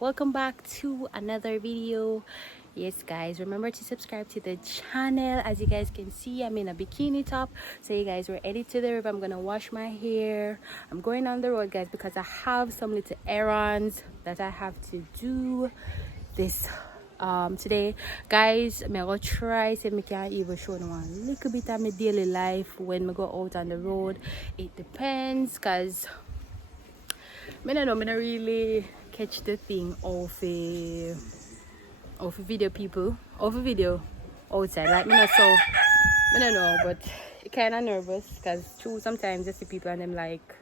welcome back to another video. Yes guys, remember to subscribe to the channel. As you guys can see, I'm in a bikini top. So you guys, we're headed to the river. I'm gonna wash my hair. I'm going on the road guys because I have some little errands that I have to do this today guys. I'm gonna try so I can even show you one little bit of my daily life when I go out on the road. It depends because I don't know, I don't really catch the thing of video people, of video outside. Like, me not so, I don't know, but kind of nervous because true, sometimes I see people and them like,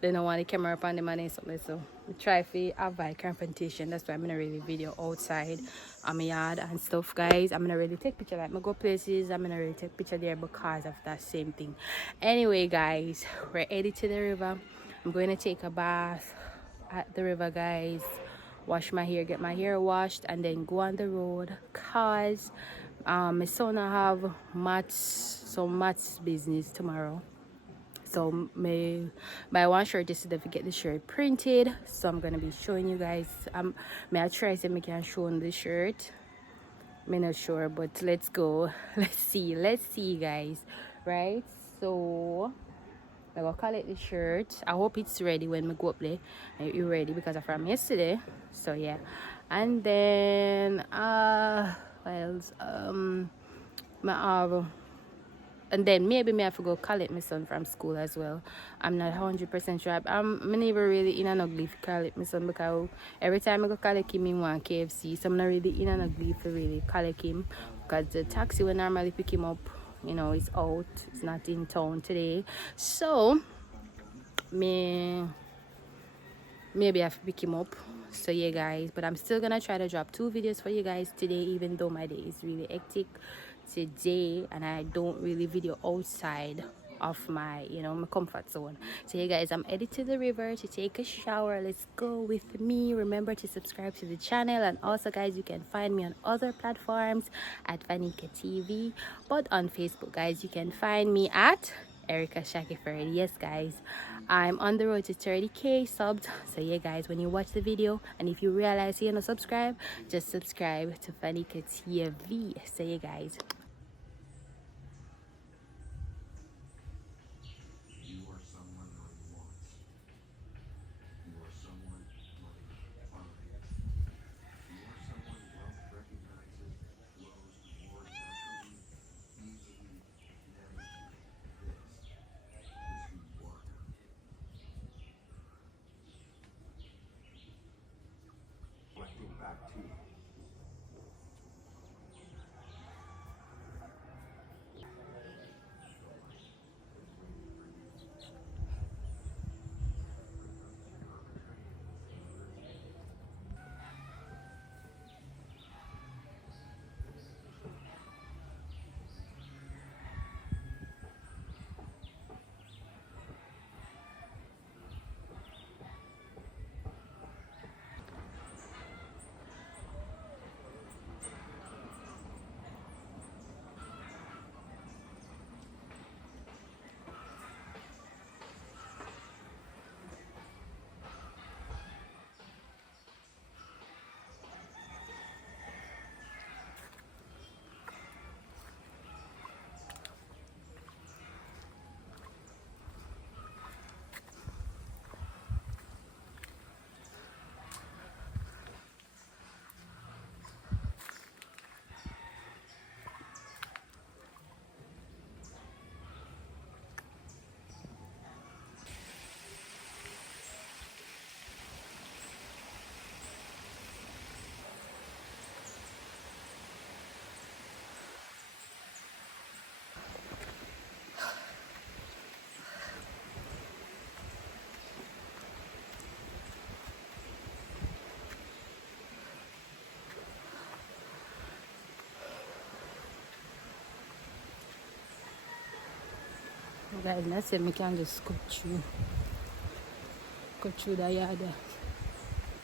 they don't want the camera up on them and something. So I try to avoid confrontation. That's why I'm gonna really video outside on my yard and stuff guys. I'm gonna really take picture, like I go places, I'm gonna really take picture there because of that same thing. Anyway guys, we're headed to the river. I'm going to take a bath at the river guys, wash my hair, get my hair washed, and then go on the road cause my son have some maths business tomorrow. So my one shirt is to get the shirt printed, so I'm gonna be showing you guys. May I try so I can show the shirt. I'm not sure, but let's go. Let's see guys, right? So I will collect the shirt. I hope it's ready when we go up there. You're ready because I'm from yesterday. So yeah. And then what else? My and then maybe me have to go collect my son from school as well. I'm not 100% sure. I'm never really in an ugly to collect my son because every time I go collect him in one KFC, so I'm not really in an ugly to really collect him because the taxi will normally pick him up, you know, it's out, it's not in town today. So maybe I have to pick him up. So yeah guys, but I'm still gonna try to drop 2 videos for you guys today, even though my day is really hectic today and I don't really video outside of my, you know, my comfort zone. So yeah guys, I'm headed to the river to take a shower. Let's go with me. Remember to subscribe to the channel, and also guys, you can find me on other platforms at Fanika TV, but on Facebook guys, you can find me at Erica Shakiford. Yes guys, I'm on the road to 30k subs. So yeah guys, when you watch the video and if you realize you're not subscribed, just subscribe to Fanika TV. So yeah guys, guys, let's say we can just go through the yard there.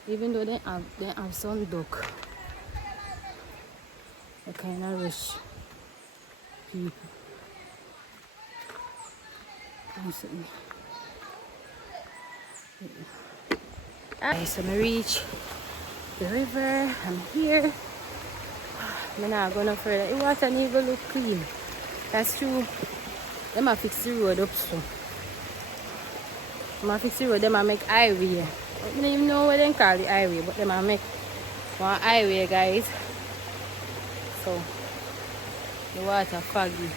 Even though they have some duck, they kind of rush people. Alright, so I reach the river. I'm here. I'm not going no further. The water need to look clean. That's true. They might fix the road up so. They might fix the road. They might make highway. I don't even know what they call the highway, but they might make one highway, guys. So the water foggy.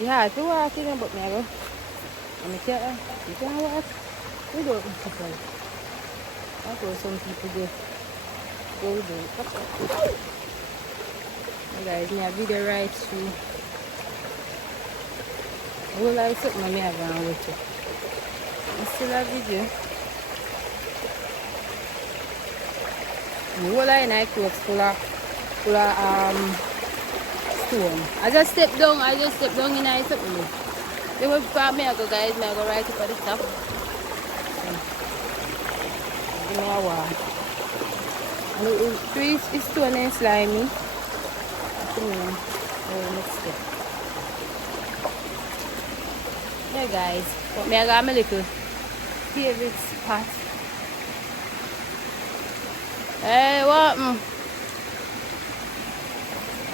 Yeah, it's walking, but me I go. And you can't walk. We don't need to play. That's what some people do. Go do it. Hey guys, me a video right through. I will like something I have on with you. I still have video. The whole line I clothes full of stone. I just step down in I something. They will grab me, I go guys, me I go right up at the top. Give me a wall. And the tree is stone and slimy. Next step. Yeah guys, but me I got my little favorite spot. Hey, what?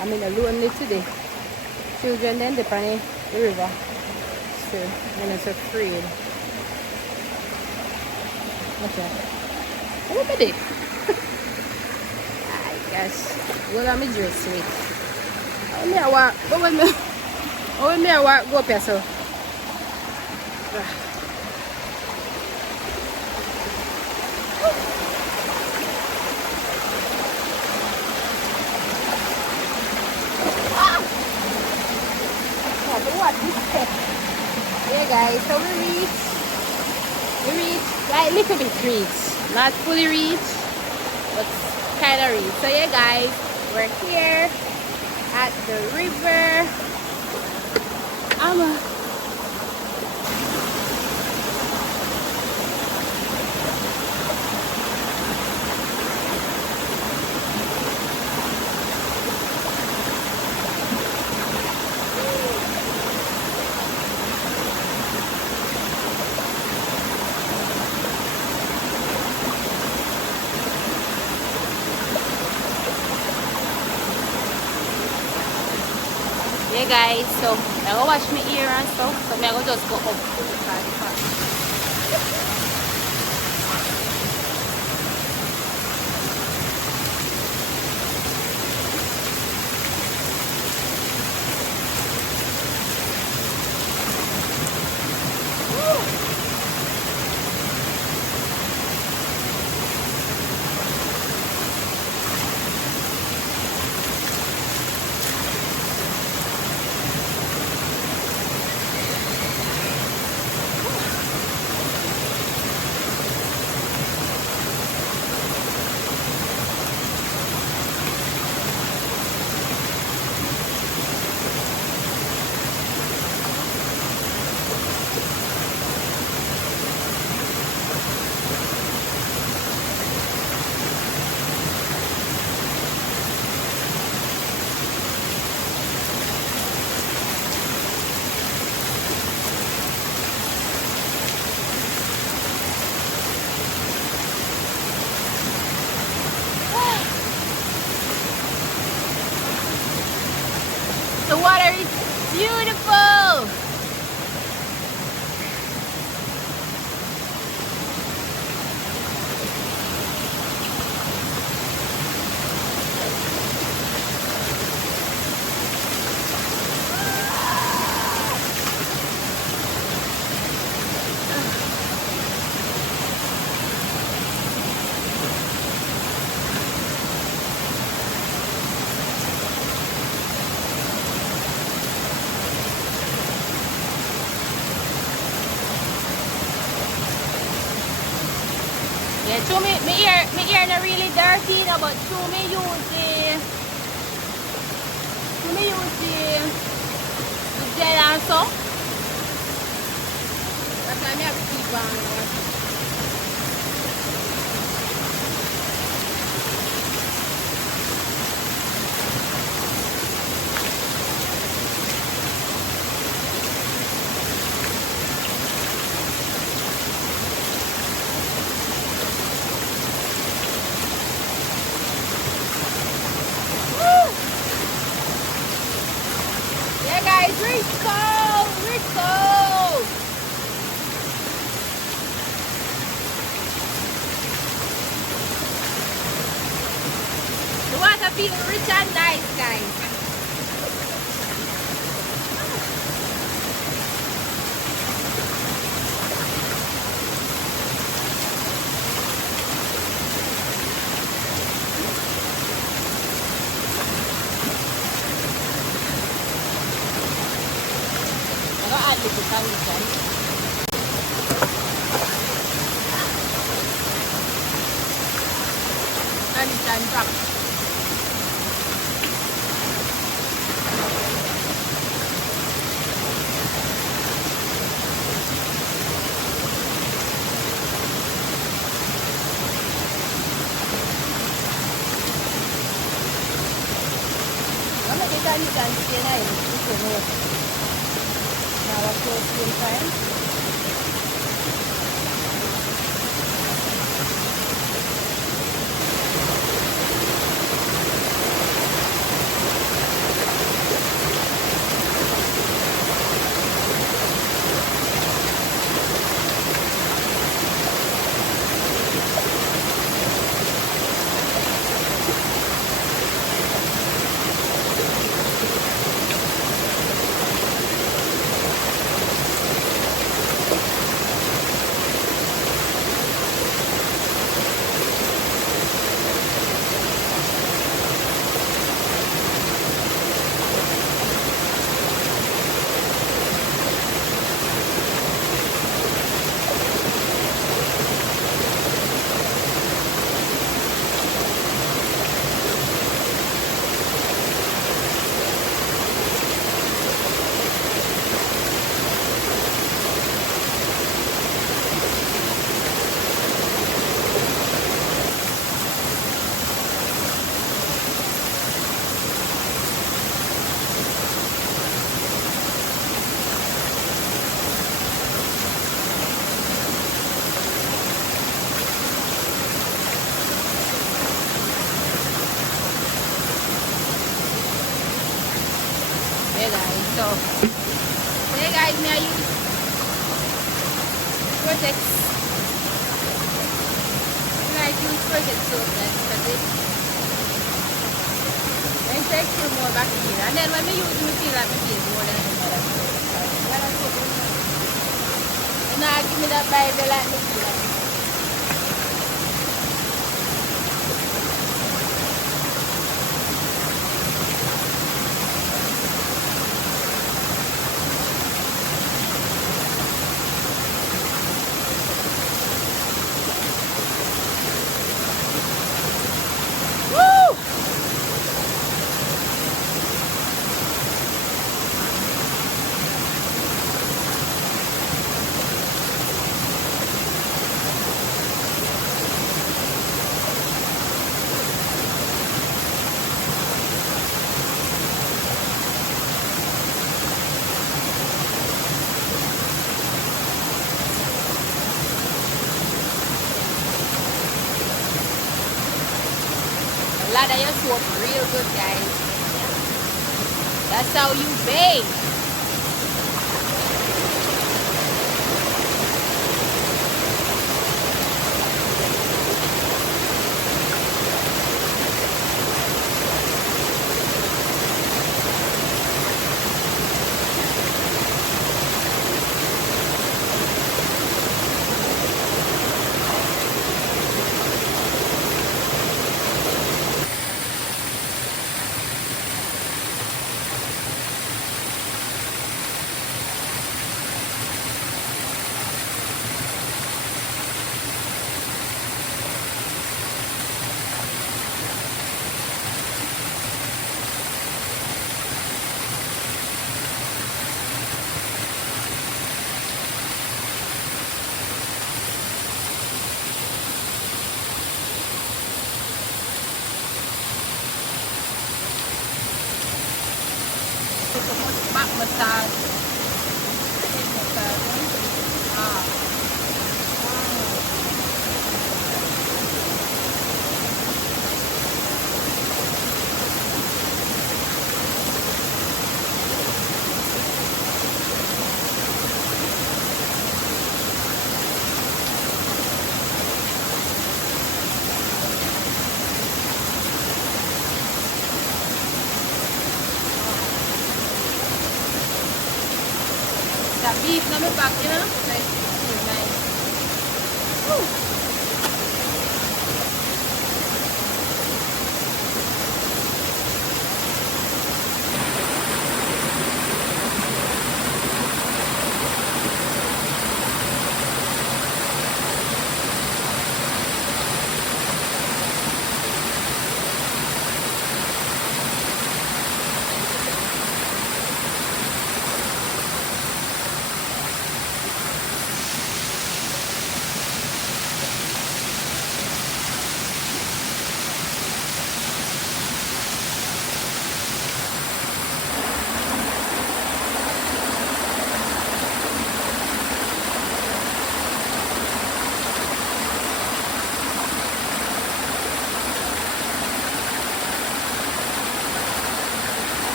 I'm in a lonely today. Children then dip on the river. So I'm not afraid. What's that? Look at it. I guess. Well, I'm dressed with. When I walk, but when I walk, go up here, so. Yeah guys, so we reach like little bit reach, not fully reach, but kind of reach. So yeah guys, we're here at the river. Yeah guys, so I go wash my ear and stuff, so I go just go up. The water is beautiful. Yeah, to me, my ear not really dirty, no, but to me use the gel and so. That's why I have to keep on. feel rich and nice, guys. I'm gonna add little sandwich. And drop. I'm going to get done today. Now I'll close the inside. Hey guys, so hey guys, may I use Protect? I use Protect soap then because it takes you more bacteria, and then when we use it, we feel like my face more than another soap. When I soap it, you know, give me that Bible like me feel like. Ladder your soap real good, guys. That's how you bathe. Back massage. Head massage. deep in my back, you know? Like, feel nice. Woo.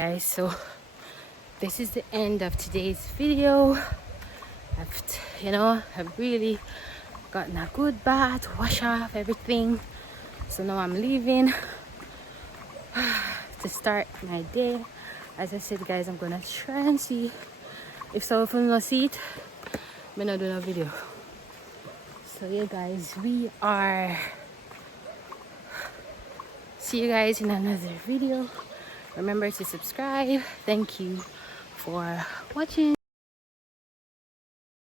Guys, so this is the end of today's video. I've really gotten a good bath, wash off everything, so now I'm leaving to start my day. As I said, guys, I'm gonna try and see if someone will see it. I'm not doing a video. So yeah, guys, see you guys in another video. Remember to subscribe. Thank you for watching.